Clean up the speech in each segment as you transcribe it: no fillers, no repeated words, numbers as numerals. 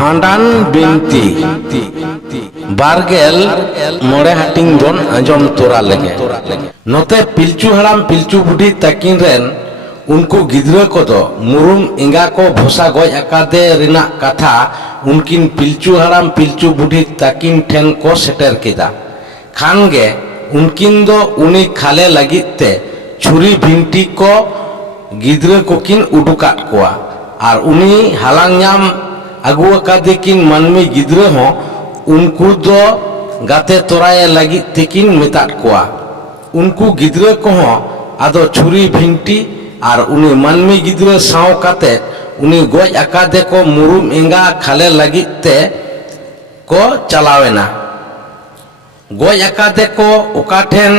भांडान बिनती बारगेल मोड़े हाटिंग बन आंजम तोरा लगे नोते पिलचू हराम पिलचू बुढ़ी तकिन रेन उनको गिद्रे को दो मुरुम इंगा को भोसा गोय अकादे रिना कथा उनकिन पिलचू हराम पिलचू बुढ़ी तकिन ठेन को सेटर किदा खानगे उनकिन दो उनी खाले लगिते छुरी भिंटी को गिद्रे को किन उडुका कोआ और उनी हालांग ᱧᱟᱢ अगु अकादिकिन मानमी गिद्रे हो उनको दो गाते तोराए लगी तेकिन मेताट कोआ उनको गिद्रे को हो आदो छुरी भिंटी और उनी मानमी गिद्रे साव काते उनी गोज अकादे को मुरुम एंगा खाले लगी ते को चलावेना गोज अकादे को उकाठेन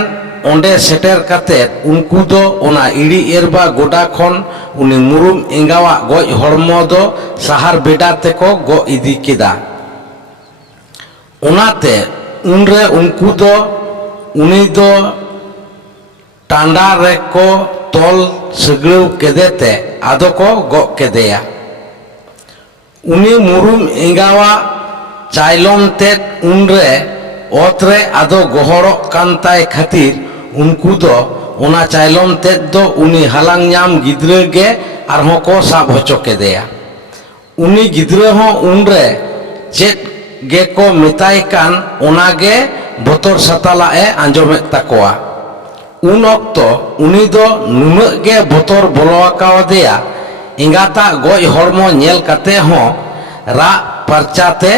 ओंडे सेटर काते उनको दो ओना इड़ी एरबा गोडा खन उनी मुरुम एंगावा गोज हड़मो दो सहार बेडा ते को गो इदी केदा उनाते उनरे उनको दो उनी दो टांडा रे को तोल सगळव केदेते आदो को गो केदेया उनी मुरुम एंगावा चाइलोम ते उनरे ओतरे आदो गोहरो कांताय खातिर उनको दो ओना चाइलोम ते दो उनी हालांग ᱧᱟᱢ गिद्रे गे आरहों को साब होचो केदेया उनी गिद्रे हो उनरे चेत गे को मेताय कान ओनागे बोतर सतालाए आंजोमेत ताकोआ उन ऑक्तो उनी दो नुनग गे बोतर बोलोआकावदेया इंगाता गोज हड़मो नेल काते हो रा परचाते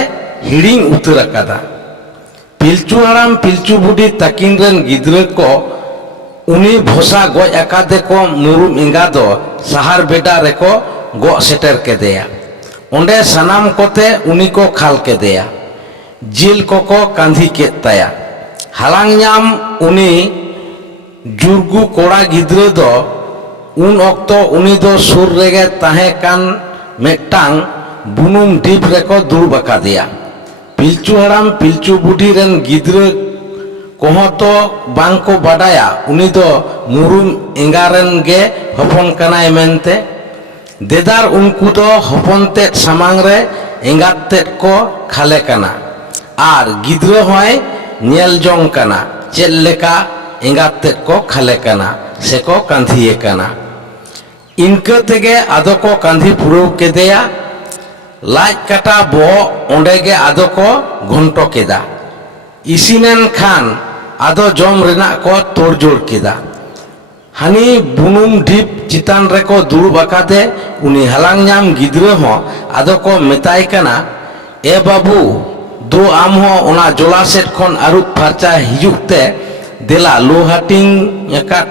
हिड़िंग उतर अकादा पिलचू हराम पिलचू बुढ़ी तकिन रेन गिद्रे को उनी भोसा गोज अकादे को मुरुम इंगा दो सहार बेडा रे को गो सेटर केदेया ओंडे सनाम कोते उनी को खाल केदेया जिल को कांधी केत ताया हालांग ᱧᱟᱢ उनी जुर्गु कोड़ा गिद्रे दो उन ऑक्तो उनी दो सुर रेगे ताहे कान मेटांग बुनुम डीप रे को दुड़ बकादिया पिलचू हराम पिलचू बुढ़ी रेन गिद्रे कोहो तो बांग को बाडाया उनी दो मुरुम एंगारेन गे हपन कनाय मेनते देदार उनको दो हपन ते सामांग रे एंगात ते को खाले कना आर गिद्रे होय नेल जोंग कना चेल लेका एंगात ते को खाले कना से को कांधिए कना इनके तेगे आदो को कांधी पुरो केदेया लाज काटा बो ओंडे गे आदो को घंटो केदा इसिनेन खान आदो जम रेना को तोड़जोड़ केदा हानी बुनुम डीप चितान रे को दुड़ बकादे उनी हालांग ᱧᱟᱢ गिद्रे हो आदो को मेताय कना ए बाबू दो आम हो ओना जोला सेट खन आरुप फारचा हिजुते देला लोहाटिंग एकाट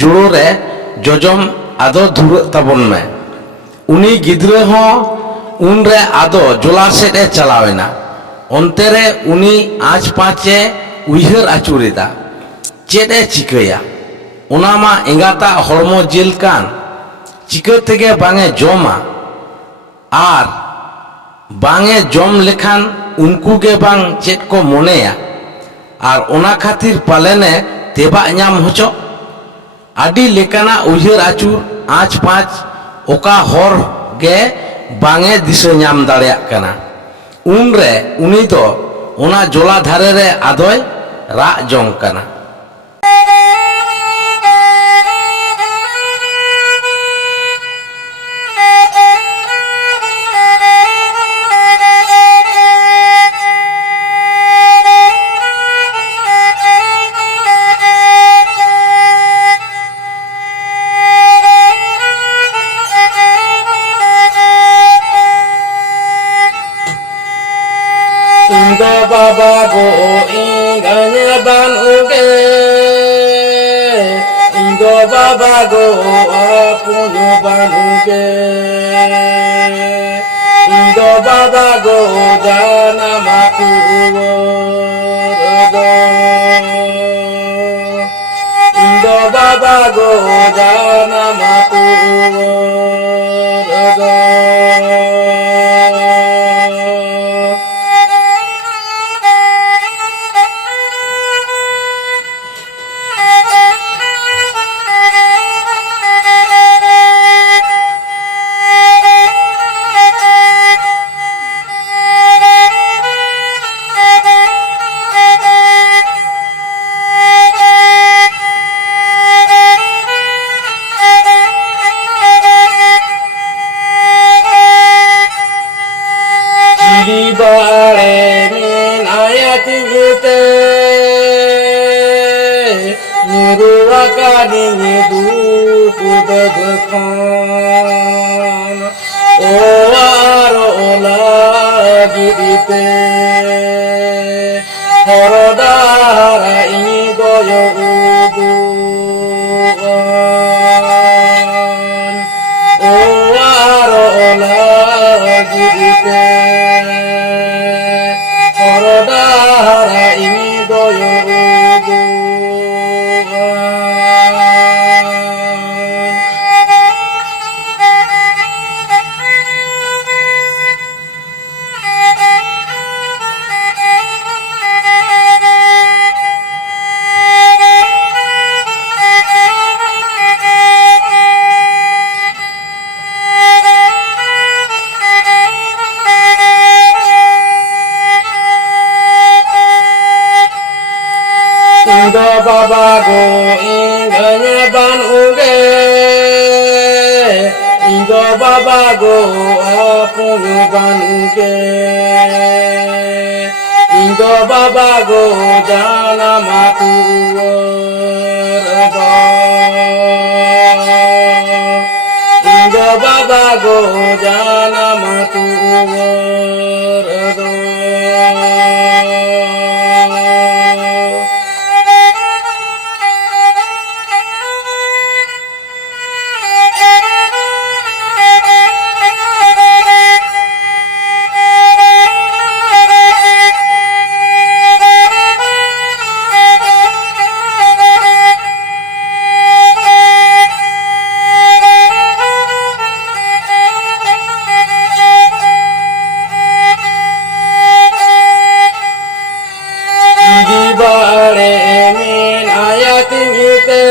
जुड़ो रे जजम आदो धुर तबन में उनी गिद्रे हो उन रे आदो जोला सेट ए चलावेना ओंते रे उनी आज पाचे उइहर आचुरेदा चेदे चिकया ओनामा एंगाता हड़मो जिल कान चिका तेगे बांगे जमा आर बांगे जम लेखान उनको गे बांग चेत को मोनेया आर ओना खातिर पालेने तेबा ᱧᱟᱢ होचो आदि लेकाना उइहर आचुर आज पाँच ओका हर गे बांगे दिशा ᱧाम दाड़ेया कना उनरे उनी दो ओना जोला धारे रे आदोय रा जोंग कना Baba go inganya ban uge Indo baba go apunyo ban uge Indo baba go jana maku rogo Indo baba go jana maku rogo Didi bare min ayat gite Nuruakani nidu kudabkan Oaro ola gidite Horodara ini goyo uduan Oaro ola gidite Horodara ini goyo uduan Indo baba go inganya ban uge Indo baba go apun ban uge Indo baba go jana matu warga Indo baba go jana matu warga bare min ayatin gite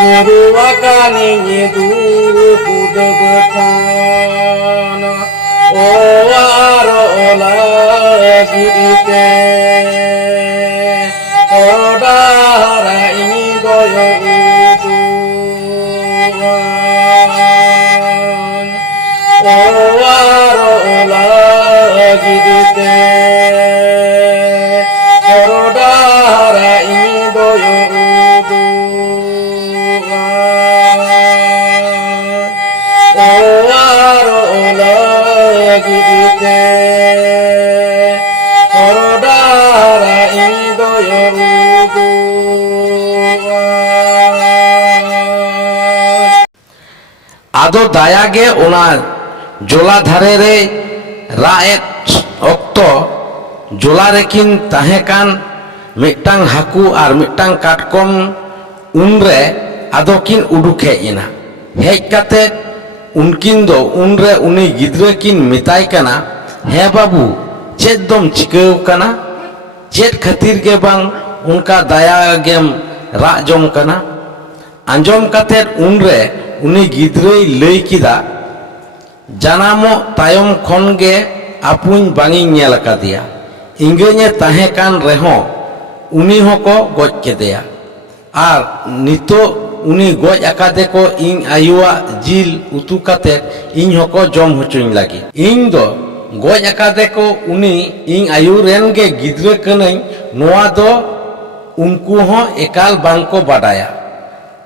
Nuruakani nidu kudabkan Oaro ola gite Horodara ini goyo uduan Oaro ola gite Horodara ini goyo uduan Oaro ola gite Horodara ini goyo uduan ᱟᱫᱚ ᱫᱟᱭᱟᱜᱮ ᱚᱱᱟ ᱡᱚᱞᱟ ᱫᱷᱟᱨᱮ ᱨᱮ ᱨᱟᱜ ᱮᱫ ᱚᱠᱛᱚ ᱡᱚᱞᱟ ᱨᱮᱠᱤᱱ ᱛᱟᱦᱮᱸ ᱠᱟᱱ ᱢᱤᱫᱴᱟᱝ ᱦᱟᱹᱠᱩ ᱟᱨ ᱢᱤᱫᱴᱟᱝ ᱠᱟᱴᱠᱚᱢ ᱩᱱᱨᱮ ᱟᱫᱚ ᱠᱤᱱ ᱩᱰᱩᱠ ᱦᱮᱡ ᱮᱱᱟ ᱦᱮᱡ ᱠᱟᱛᱮ ᱩᱱᱠᱤन ᱫᱚ ᱩᱱᱨᱮ ᱩᱱᱤ ᱜᱤᱫᱽᱨᱟᱹ ᱠᱤᱱ ᱢᱮᱛᱟᱭ ᱠᱟᱱᱟ ᱦᱮᱸ ᱵᱟᱹᱵᱩ ᱪᱮᱫ ᱫᱚᱢ ᱪᱤᱠᱟᱹᱣ ᱠᱟᱱᱟ ᱪᱮᱫ ᱠᱷᱟᱹᱛᱤᱨ ᱜᱮ ᱵᱟᱝ ᱚᱱᱠᱟ ᱫᱟᱭᱟ ᱜᱮᱢ ᱨᱟᱜ ᱡᱚᱝ ᱠᱟᱱᱟ ᱟᱸᱡᱚᱢ ᱠᱟᱛᱮ ᱩᱱᱨᱮ ᱩᱱᱤ ᱜᱤᱫᱽᱨᱟᱹᱭ ᱞᱟᱹᱭ ᱠᱮᱫᱟ ᱡᱟᱱᱟᱢᱚᱜ ᱛᱟᱭᱚᱢ ᱠᱷᱚᱱ ᱜᱮ ᱟᱯᱩᱧ ᱵᱟᱝᱤᱧ ᱧᱮᱞ ᱟᱠᱟᱫᱮᱭᱟ ᱤᱝᱜᱟᱹᱧᱮ ᱛᱟᱦᱮᱸ ᱠᱟᱱ ᱨᱮᱦᱚᱸ ᱩᱱᱤ ᱦᱚᱸᱠᱚ ᱜᱚᱡ ᱠᱮᱫᱮᱭᱟ ᱟᱨ ᱱᱤᱛᱚᱜ ᱩᱱᱤ ᱜᱚᱡ ᱟᱠᱟᱫᱮ ᱠᱚ ᱤᱧ ᱟᱭᱩᱣᱟᱜ ᱡᱤᱞ ᱩᱛᱩ ᱠᱟᱛᱮ ᱤᱧ ᱦᱚᱸᱠᱚ ᱡᱚᱢ ᱦᱚᱪᱚᱧ ᱞᱟᱹᱜᱤᱫ ᱤᱧ ᱫᱚ ᱜᱚᱡ ᱟᱠᱟᱫᱮ ᱠᱚ ᱩᱱᱤ ᱤᱧ ᱟᱭᱩ ᱨᱮᱱ ᱜᱮ ᱜᱤᱫᱽᱨᱟᱹ ᱠᱟᱹᱱᱟᱹᱧ ᱱᱚᱣᱟ ᱫᱚ ᱩᱱᱠᱩ ᱦᱚᱸ ᱮᱠᱟᱞ ᱵᱟᱝᱠᱚ ᱵᱟᱰᱟᱭᱟ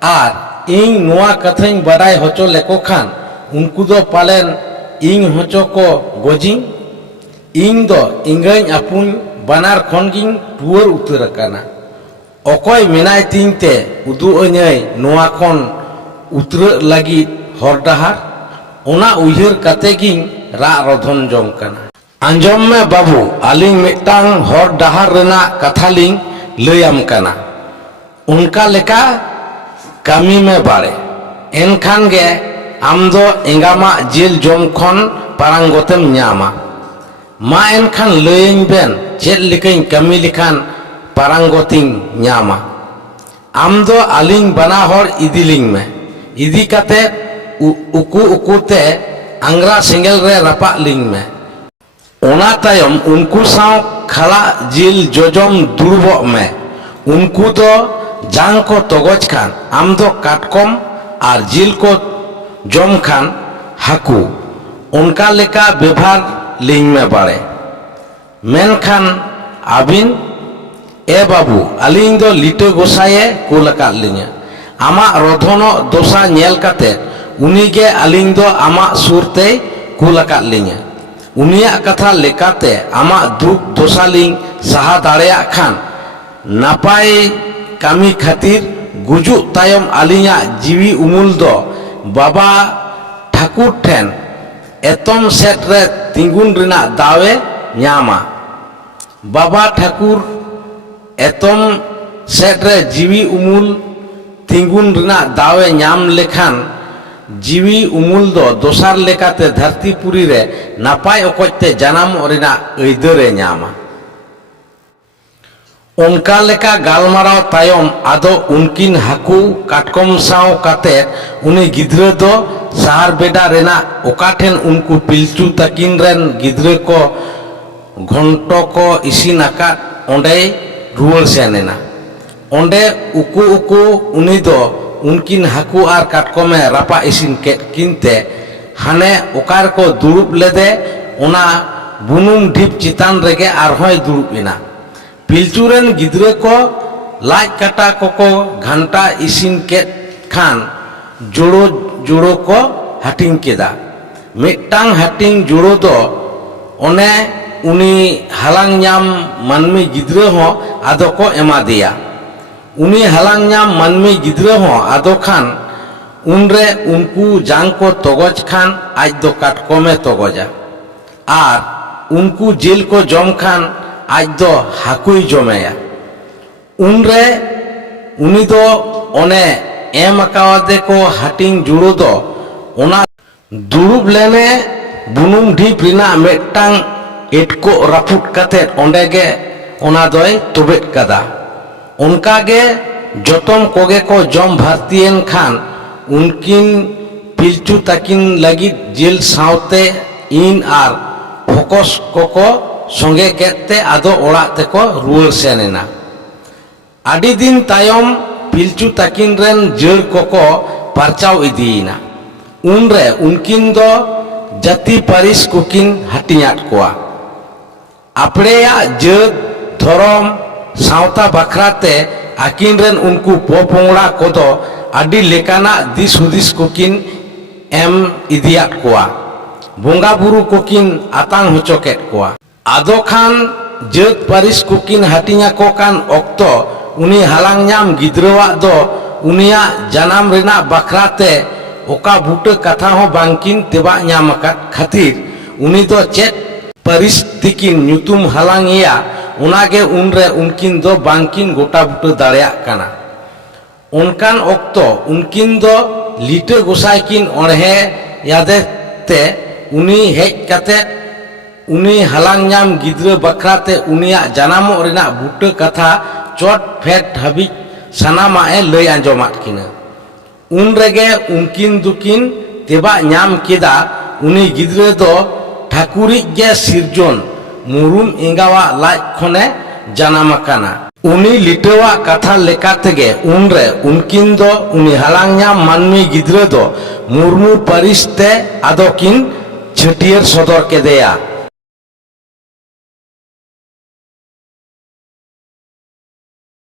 ᱟᱨ ᱤᱧ ᱱᱚᱣᱟ ᱠᱟᱛᱷᱟᱧ ᱵᱟᱰᱟᱭ ᱦᱚᱪᱚ ᱞᱮᱠᱚ ᱠᱷᱟᱱ ᱩᱱᱠᱩ ᱫᱚ ᱯᱟᱞᱮᱱ ᱤᱧ ᱦᱚᱪᱚ ᱠᱚ ᱜᱚᱡᱤᱧ ᱤᱧ ᱫᱚ ᱤᱝᱜᱟᱹᱧ ᱟᱯᱩᱧ ᱵᱟᱱᱟᱨ ᱠᱷᱚᱱ ᱜᱤᱧ ᱴᱩᱣᱟᱹᱨ ᱩᱛᱟᱹᱨ ᱟᱠᱟᱱᱟ ᱚᱠᱚᱭ ᱢᱮᱱᱟᱭ ᱛᱤᱧ ᱛᱮ ᱩᱫᱩᱜ ᱟᱹᱧᱟᱹᱭ ᱱᱚᱣᱟ ᱠᱷᱚᱱ ᱩᱛᱨᱟᱹᱜ ᱞᱟᱹᱜᱤᱫ ᱦᱚᱨ ᱰᱟᱦᱟᱨ ᱚᱱᱟ ᱩᱭᱦᱟᱹᱨ ᱠᱟᱛᱮ ᱜᱤᱧ ᱨᱟᱜ ᱨᱚᱫᱷᱚᱱ ᱡᱚᱝ ᱠᱟᱱᱟ ᱟᱸᱡᱚᱢ ᱢᱮ ᱵᱟᱹᱵᱩ ᱟᱹᱞᱤᱧ ᱢᱤᱫᱴᱟᱝ ᱦᱚᱨ ᱰᱟᱦᱟᱨ ᱨᱮᱱᱟᱜ ᱠᱟᱛᱷᱟ ᱞᱤᱧ ᱞᱟᱹᱭᱟᱢ ᱠᱟᱱᱟ ᱚᱱᱠᱟ ᱞᱮᱠᱟ ᱠᱟᱹᱢᱤ ᱢᱮ ᱵᱟᱲᱮ ᱮᱱᱠᱷᱟᱱ ᱜᱮ ᱟᱢ ᱫᱚ ᱮᱸᱜᱟᱢᱟᱜ ᱡᱤᱞ ᱡᱚᱢ ᱠᱷᱚᱱ ᱯᱟᱨᱟᱝᱜᱚᱛᱮᱢ ᱧᱟᱢᱟ ᱢᱟ ᱮᱱᱠᱷᱟन ᱞᱟᱹᱭᱟᱹᱧ ᱵᱮᱱ ᱪᱮᱫ ᱞᱮᱠᱟᱧ ᱠᱟᱹᱢᱤ ᱞᱮᱠᱷᱟᱱ ᱯᱟᱨᱟᱝᱜᱚᱛᱤᱧ ᱧᱟᱢᱟ ᱟᱢ ᱫᱚ ᱟᱹᱞᱤᱧ ᱵᱟᱱᱟ ᱦᱚᱲ ᱤᱫᱤᱞᱤᱧ ᱢᱮ ᱤᱫᱤ ᱠᱟᱛᱮ ᱩᱠᱩ ᱩᱠᱩᱛᱮ ᱟᱝᱜᱽᱨᱟ ᱥᱮᱸᱜᱮᱞ ᱨᱮ ᱨᱟᱯᱟᱜ ᱞᱤᱧ ᱢᱮ ᱚᱱᱟ ᱛᱟᱭᱚᱢ ᱩᱱᱠᱩ ᱥᱟᱶ ᱠᱷᱟᱞᱟᱜ ᱡᱤᱞ ᱡᱚᱡᱚᱢ ᱫᱩᱲᱩᱵᱚᱜ ᱢᱮ ᱩᱱᱠᱩ ᱫᱚ ᱡᱟᱝ ᱠᱚ ᱛᱚᱜᱚᱡ ᱠᱷᱟᱱ ᱟᱢ ᱫᱚ ᱠᱟᱴᱠᱚᱢ ᱟᱨ ᱡᱤᱞ ᱠᱚ ᱡᱚᱢ ᱠᱷᱟᱱ ᱦᱟᱹᱠᱩ ᱚᱱᱠᱟ ᱞᱮᱠᱟ ᱵᱮᱵᱷᱟᱨ ᱞᱤᱧ ᱢᱮ ᱵᱟᱲᱮ᱾ ᱢᱮᱱᱠᱷᱟᱱ ᱟᱹᱵᱤᱱ, ᱮ ᱵᱟᱹᱵᱩ, ᱟᱹᱞᱤᱧ ᱫᱚ ᱞᱤᱴᱟᱹ ᱜᱚᱸᱥᱟᱭᱮ ᱠᱩᱞ ᱟᱠᱟᱫ ᱞᱤᱧᱟᱹ᱾ ᱟᱢᱟᱜ ᱨᱚᱫᱷᱚᱱᱚᱜ ᱫᱚᱥᱟ ᱧᱮᱞ ᱠᱟᱛᱮᱫ ᱩᱱᱤᱜᱮ ᱟᱹᱞᱤᱧ ᱫᱚ ᱟᱢᱟᱜ ᱥᱩᱨ ᱛᱮᱭ ᱠᱩᱞ ᱟᱠᱟᱫ ᱞᱤᱧᱟᱹ᱾ ᱩᱱᱤᱭᱟᱜ ᱠᱟᱛᱷᱟ ᱞᱮᱠᱟᱛᱮ ᱟᱢᱟᱜ ᱫᱩᱠ ᱫᱚᱥᱟ ᱞᱤᱧ ᱥᱟᱦᱟ ᱫᱟᱲᱮᱭᱟᱜ ᱠᱷᱟᱱ ᱱᱟᱯᱟᱭ ᱠᱟᱹᱢᱤ ᱠᱷᱟᱹᱛᱤᱨ ᱜᱩᱡᱩᱜ ᱛᱟᱭᱚᱢ ᱟᱹᱞᱤᱧᱟᱜ ᱡᱤᱣᱤ ᱩᱢᱩᱞ ᱫᱚ ᱵᱟᱵᱟ ᱴᱷᱟᱹᱠᱩᱨ ᱴᱷᱮᱱ ᱮᱛᱚᱢ ᱥᱮᱫ ᱨᱮ ᱛᱤᱸᱜᱩᱱ ᱨᱮᱱᱟᱜ ᱫᱟᱣᱮ ᱧᱟᱢᱟ᱾ ᱵᱟᱵᱟ ᱴᱷᱟᱹᱠᱩᱨ ᱮᱛᱚᱢ ᱥᱮᱫ ᱨᱮ ᱡᱤᱣᱤ ᱩᱢᱩᱞ ᱛᱤᱸᱜᱩᱱ ᱨᱮᱱᱟᱜ ᱫᱟᱣᱮ ᱧᱟᱢ ᱞᱮᱠᱷᱟন ᱡᱤᱣᱤ ᱩᱢᱩᱞ ᱫᱚ ᱫᱚᱥᱟᱨ ᱞᱮᱠᱟᱛᱮ ᱫᱷᱟᱹᱨᱛᱤᱯᱩᱨᱤ ᱨᱮ ᱱᱟᱯᱟᱭ ᱚᱠᱚᱡ ᱛᱮ ᱡᱟᱱᱟᱢᱚᱜ ᱨᱮᱱᱟᱜ ᱟᱹᱭᱫᱟᱹᱨᱮ ᱧᱟᱢᱟ᱾ ᱚᱱᱠᱟ ᱞᱮᱠᱟ ᱜᱟᱞᱢᱟᱨᱟᱣ ᱛᱟᱭᱚᱢ ᱟᱫᱚ ᱩᱱᱠᱤᱱ ᱦᱟᱹᱠᱩ ᱠᱟᱴᱠᱚᱢ ᱥᱟᱶ ᱠᱟᱛᱮᱫ ᱩᱱᱤ ᱜᱤᱫᱽᱨᱟᱹ ᱫᱚ ᱥᱟᱦᱟᱨ ᱵᱮᱰᱟ ᱨᱮᱱᱟᱜ ᱚᱠᱟ ᱴᱷᱮᱱ ᱩᱱᱠᱩ ᱯᱤᱞᱪᱩ ᱛᱟᱹᱠᱤᱱ ᱨᱮᱱ ᱜᱤᱫᱽᱨᱟᱹ ᱠᱚ ᱜᱷᱚᱱᱴᱚ ᱠᱚ ᱤᱥᱤᱱ ᱟᱠᱟᱫ ᱚᱸᱰᱮᱭ ᱨᱩᱣᱟᱹᱲ ᱥᱮᱱ ᱮᱱᱟ᱾ ᱚᱸᱰᱮ ᱩᱠᱩ ᱩᱠᱩ ᱩᱱᱤ ᱫᱚ ᱩᱱᱠᱤᱱ ᱦᱟᱹᱠᱩ ᱟᱨ ᱠᱟᱴᱠᱚᱢᱮ ᱨᱟᱯᱟᱜ ᱤᱥᱤᱱ ᱠᱮᱫ ᱠᱤᱱᱛᱮ ᱦᱟᱱᱮ ᱚᱠᱟ ᱨᱮᱠᱚ ᱫᱩᱲᱩᱵ ᱞᱮᱫᱮ ᱚᱱᱟ ᱵᱩᱱᱩᱢ ᱰᱷᱤᱯ ᱪᱮᱛᱟᱱ ᱨᱮᱜᱮ ᱟᱨᱦᱚᱸᱭ ᱫᱩᱲᱩᱵ ᱮᱱᱟ᱾ ᱯᱤᱞᱪᱩ ᱨᱮᱱ ᱜᱤᱫᱽᱨᱟᱹ ko ᱞᱟᱡ ᱠᱟᱴᱟ ᱠᱚᱠᱚ ᱜᱷᱟᱱᱴᱟ ᱤᱥᱤᱱ ᱠᱮᱫ ᱠᱷᱟᱱ ᱡᱳᱲᱳ ᱡᱳᱲᱳ ᱠᱚ ᱦᱟᱹᱴᱤᱧ ᱠᱮᱫᱟ᱾ ᱢᱤᱫᱴᱟᱝ ᱦᱟᱹᱴᱤᱧ ᱡᱳᱲᱳ ᱫᱚ ᱚᱱᱮ ᱩᱱᱤ ᱦᱟᱞᱟᱝ ᱧᱟᱢ ᱢᱟᱹᱱᱢᱤ ᱜᱤᱫᱽᱨᱟᱹ ᱦᱚᱸ ᱟᱫᱚ ᱠᱚ ᱮᱢᱟᱫᱮᱭᱟ᱾ ᱩᱱᱤ ᱦᱟᱞᱟᱝ ᱧᱟᱢ ᱢᱟᱹᱱᱢᱤ ᱜᱤᱫᱽᱨᱟᱹ ᱦᱚᱸ ᱟᱫᱚ ᱠᱷᱟᱱ ᱩᱱᱨᱮ ᱩᱱᱠᱩ ᱡᱟᱝ ko ᱛᱚᱜᱚᱡ ᱠᱷᱟᱱ ᱟᱡ ᱫᱚ ᱠᱟᱴᱠᱚᱢᱮ ᱛᱚᱜᱚᱡᱟ ᱟᱨ ᱩᱱᱠᱩ ᱡᱤᱞ ko ᱡᱚᱢ ᱠᱷᱟᱱ ᱟᱡ ᱫᱚ ᱦᱟᱹᱠᱩᱭ ᱡᱚᱢᱮᱭᱟ᱾ ᱩᱱᱨᱮ ᱩᱱᱤ ᱫᱚ ᱚᱱᱮ ᱮᱢ ᱟᱠᱟᱣᱟᱫᱮ ko ᱦᱟᱹᱴᱤᱧ ᱡᱩᱲᱳ ᱫᱚ ᱚᱱᱟ ᱫᱩᱲᱩᱵ ᱞᱮᱱᱮ ᱵᱩᱱᱩᱢ ᱰᱷᱤᱯ ᱨᱮᱱᱟᱜ ᱢᱤᱫᱴᱟᱝ ᱮᱴᱠᱚ ᱨᱟᱹᱯᱩᱫ ᱠᱟᱛᱮᱫ ᱚᱸᱰᱮᱜᱮ ᱚᱱᱟ ᱫᱚᱭ ᱛᱚᱵᱮᱫ ᱠᱟᱫᱟ᱾ ᱚᱱᱠᱟᱜᱮ ᱡᱚᱛᱚᱢ ᱠᱚᱜᱮ ᱠᱚ ᱡᱚᱢ ᱵᱷᱟᱹᱨᱛᱤᱭᱮᱱ ᱠᱷᱟᱱ ᱩᱱᱠᱤᱱ ᱯᱤᱞᱪᱩ ᱛᱟᱹᱠᱤᱱ ᱞᱟᱹᱜᱤᱫ ᱡᱤᱞ ᱥᱟᱶᱛᱮ ᱤᱱ ᱟᱨ ᱯᱷᱚᱠᱚᱥ ᱠᱚᱠᱚ ᱥᱚᱸᱜᱮ ᱠᱮᱫ ᱛᱮ ᱟᱫᱚ ᱚᱲᱟᱜ ᱛᱮᱠᱚ ᱨᱩᱣᱟᱹᱲ ᱥᱮᱱ ᱮᱱᱟ᱾ ᱟᱹᱰᱤ ᱫᱤᱱ ᱛᱟᱭᱚᱢ ᱯᱤᱞᱪᱩ ᱛᱟᱹᱠᱤᱱ ᱨᱮᱱ ᱡᱟᱹᱲ ᱠᱚᱠᱚ ᱯᱟᱨᱪᱟᱣ ᱤᱫᱤᱭᱮᱱᱟ᱾ ᱩᱱᱨᱮ ᱩᱱᱠᱤᱱ ᱫᱚ ᱡᱟᱹᱛᱤ ᱯᱟᱹᱨᱤᱥ ᱠᱚᱠᱤᱱ ᱦᱟᱹᱴᱤᱧᱟᱫ ᱠᱚᱣᱟ᱾ ᱟᱯᱲᱮᱭᱟᱜ ᱡᱟᱹᱛ ᱫᱷᱚᱨᱚᱢ ᱥᱟᱶᱛᱟ ᱵᱟᱠᱷᱨᱟᱛᱮ ᱟᱹᱠᱤᱱ ᱨᱮᱱ ᱩᱱᱠᱩ ᱯᱚᱯᱚᱝᱲᱟ ᱠᱚᱫᱚ ᱟᱹᱰᱤ ᱞᱮᱠᱟᱱᱟᱜ ᱫᱤᱥ ᱦᱩᱫᱤᱥ ᱠᱚᱠᱤᱱ ᱮᱢ ᱤᱫᱤᱭᱟᱫ ᱠᱚᱣᱟ᱾ ᱵᱚᱸᱜᱟ ᱵᱩᱨᱩ ᱠᱚᱠᱤᱱ ᱟᱛᱟᱝ ᱦᱚᱪᱚ ᱠᱮᱫ ᱠᱚᱣᱟ᱾ ᱟᱫᱚ ᱠᱷᱟᱱ ᱡᱟᱹᱛ ᱯᱟᱹᱨᱤᱥ ᱠᱚᱠᱤᱱ ᱦᱟᱹᱴᱤᱧ ᱟᱠᱚ ᱠᱟᱱ ᱚᱠᱛᱚ ᱩᱱᱤ ᱦᱟᱞᱟᱝ ᱧᱟᱢ ᱜᱤᱫᱽᱨᱟᱹᱣᱟᱜ ᱫᱚ ᱩᱱᱤᱭᱟᱜ ᱡᱟᱱᱟᱢ ᱨᱮᱱᱟᱜ ᱵᱟᱠᱷᱨᱟᱛᱮ ᱚᱠᱟ ᱵᱩᱴᱟᱹ ᱠᱟᱛᱷᱟ ᱦᱚᱸ ᱵᱟᱝᱠᱤᱱ ᱛᱮᱵᱟᱜ ᱧᱟᱢ ᱟᱠᱟᱫ ᱠᱷᱟᱹᱛᱤᱨ ᱩᱱᱤ ᱫᱚ ᱪᱮᱫ ᱯᱟᱹᱨᱤᱥ ᱛᱮᱠᱤᱱ ᱧᱩᱛᱩᱢ ᱦᱟᱞᱟᱝ ᱮᱭᱟ ᱚᱱᱟᱜᱮ ᱩᱱᱨᱮ ᱩᱱᱠᱤᱱ ᱫᱚ ᱵᱟᱝᱠᱤᱱ ᱜᱚᱴᱟ ᱵᱩᱴᱟᱹ ᱫᱟᱲᱮᱭᱟᱜ ᱠᱟᱱᱟ᱾ ᱚᱱᱠᱟᱱ ᱚᱠᱛᱚ ᱩᱱᱠᱤᱱ ᱫᱚ ᱞᱤᱴᱟᱹ ᱜᱚᱸᱥᱟᱭ ᱠᱤᱱ ᱚᱬᱦᱮ ᱭᱟᱫᱮ ᱛᱮ ᱩᱱᱤ ᱦᱮᱡ ᱠᱟᱛᱮᱫ ᱩᱱᱤ ᱦᱟᱞᱟᱝ ᱧᱟᱢ ᱜᱤᱫᱽᱨᱟᱹ ᱵᱟᱠᱷᱨᱟᱛᱮ ᱩᱱᱤᱭᱟᱜ ᱡᱟᱱᱟᱢᱚᱜ ᱨᱮᱱᱟᱜ ᱵᱩᱴᱟᱹ ᱠᱟᱛᱷᱟ ᱪᱚᱴ ᱯᱷᱮᱰ ᱦᱟᱹᱵᱤᱡ ᱥᱟᱱᱟᱢᱟᱜ ᱮ ᱞᱟᱹᱭ ᱟᱸᱡᱚᱢᱟᱫ ᱠᱤᱱᱟᱹ᱾ ᱩᱱ ᱨᱮᱜᱮ ᱩᱱᱠᱤᱱ ᱫᱚᱠᱤᱱ ᱛᱮᱵᱟᱜ ᱧᱟᱢ ᱠᱮᱫᱟ ᱩᱱᱤ ᱜᱤᱫᱽᱨᱟᱹ ᱫᱚ ᱴᱷᱟᱹᱠᱩᱨᱤᱡ ᱜᱮ ᱥᱤᱨᱡᱚᱱ ᱢᱩᱨᱩᱢ ᱮᱸᱜᱟᱣᱟᱜ ᱞᱟᱡ ᱠᱷᱚᱱᱮ ᱡᱟᱱᱟᱢ ᱟᱠᱟᱱᱟ᱾ ᱩᱱᱤ ᱞᱤᱴᱟᱹᱣᱟᱜ ᱠᱟᱛᱷᱟ ᱞᱮᱠᱟ ᱛᱮᱜᱮ ᱩᱱᱨᱮ ᱩᱱᱠᱤᱱ ᱫᱚ ᱩᱱᱤ ᱦᱟᱞᱟᱝ ᱧᱟᱢ ᱢᱟᱹᱱᱢᱤ ᱜᱤᱫᱽᱨᱟᱹ ᱫᱚ ᱢᱩᱨᱢᱩ ᱯᱟᱹᱨᱤᱥ ᱛᱮ ᱟᱫᱚ ᱠᱤᱱ ᱪᱷᱟᱹᱴᱭᱟᱹᱨ ᱥᱚᱫᱚᱨ ᱠᱮᱫᱮᱭᱟ᱾